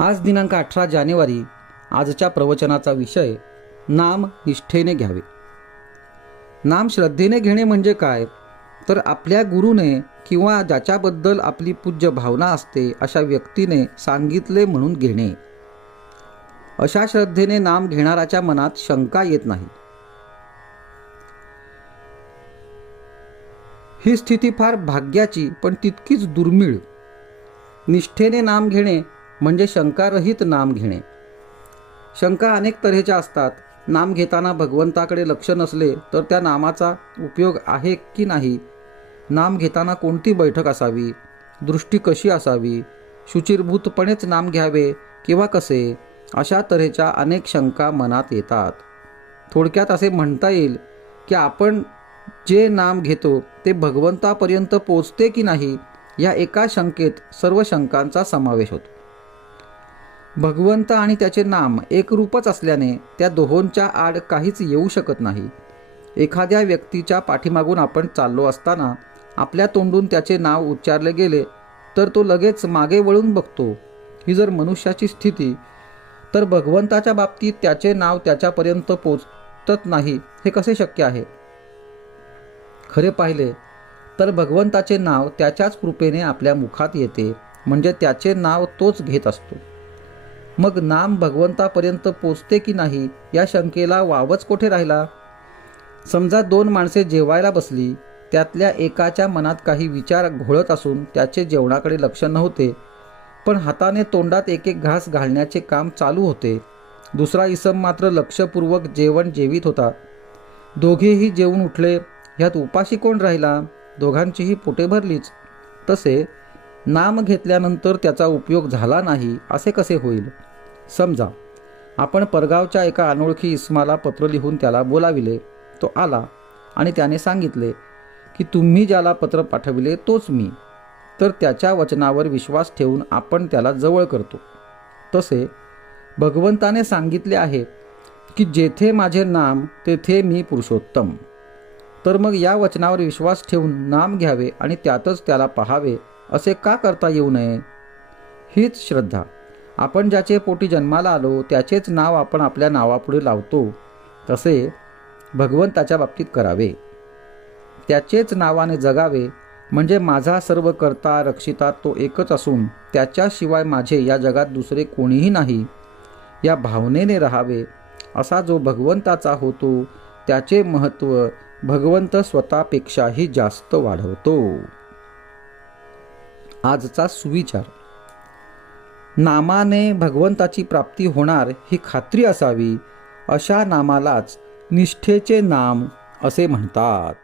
आज दिनांक 18 जानेवारी. आजच्या प्रवचनाचा विषय नाम निष्ठेने घ्यावे. नाम श्रद्धेने घेणे म्हणजे काय, तर आपल्या गुरुने किंवा ज्याच्याबद्दल आपली पूज्य भावना असते अशा व्यक्तीने सांगितले म्हणून घेणे. अशा श्रद्धेने नाम घेणाऱ्याच्या मनात शंका येत नाही. ही स्थिती फार भाग्याची पण तितकीच दुर्मिळ. निष्ठेने नाम घेणे म्हणजे शंकारहित नाम घेणे. शंका अनेक तऱ्हेच्या असतात. नाम घेताना भगवंताकडे लक्ष नसले तर त्या नामाचा उपयोग आहे की नाही, नाम घेताना कोणती बैठक असावी, दृष्टी कशी असावी, शुचिरभूतपणेच नाम घ्यावे किंवा कसे, अशा तऱ्हेच्या अनेक शंका मनात येतात. थोडक्यात असे म्हणता येईल की आपण जे नाम घेतो ते भगवंतापर्यंत पोचते की नाही या एका शंकेत सर्व शंकांचा समावेश होतो. भगवंत आणि त्याचे नाम एकरूपच असल्याने त्या दोहोंच्या आड काहीच येऊ शकत नाही. एखाद्या व्यक्तीच्या पाठीमागून आपण चाललो असताना आपल्या तोंडून त्याचे नाव उच्चारले गेले तर तो लगेच मागे वळून बघतो. ही जर मनुष्याची स्थिती, तर भगवंताच्या बाबतीत त्याचे नाव त्याच्यापर्यंत पोचत नाही हे कसे शक्य आहे? खरे पाहिले तर भगवंताचे नाव त्याच्याच कृपेने आपल्या मुखात येते, म्हणजे त्याचे नाव तोच घेत असतो. मग नाम भगवंतापर्यंत पोचते की नाही या शंकेला वावच कोठे राहिला? समजा दोन माणसे जेवायला बसली, त्यातल्या एकाच्या मनात काही विचार घोळत असून त्याचे जेवणाकडे लक्ष नव्हते, पण हाताने तोंडात एक एक घास घालण्याचे काम चालू होते. दुसरा इसम मात्र लक्षपूर्वक जेवण जेवीत होता. दोघेही जेवून उठले. ह्यात उपाशी कोण राहिला? दोघांचीही पोटे भरलीच. तसे नाम घेतल्यानंतर त्याचा उपयोग झाला नाही असे कसे होईल? समजा आपण परगावच्या एका अनोळखी इस्माला पत्र लिहून त्याला बोलाविले. तो आला आणि त्याने सांगितले की तुम्ही ज्याला पत्र पाठविले तोच मी. तर त्याच्या वचनावर विश्वास ठेवून आपण त्याला जवळ करतो. तसे भगवंताने सांगितले आहे की जेथे माझे नाम तेथे मी पुरुषोत्तम. तर मग या वचनावर विश्वास ठेवून नाम घ्यावे आणि त्यातच त्याला पाहावे असे का करता येऊ नये? हीच श्रद्धा. आपण ज्याचे पोटी जन्माला आलो त्याचेच नाव आपण आपल्या नावापुढे लावतो, तसे भगवंताच्या बाबतीत करावे. त्याचेच नावाने जगावे, म्हणजे माझा सर्व करता रक्षिता तो एकच असून त्याच्याशिवाय माझे या जगात दुसरे कोणीही नाही या भावनेने राहावे. असा जो भगवंताचा होतो त्याचे महत्त्व भगवंत स्वतःपेक्षाही जास्त वाढवतो. आजचा सुविचार. नामाने भगवंताची प्राप्ती होणार ही खात्री असावी, अशा नामालाच निष्ठेचे नाम असे म्हणतात.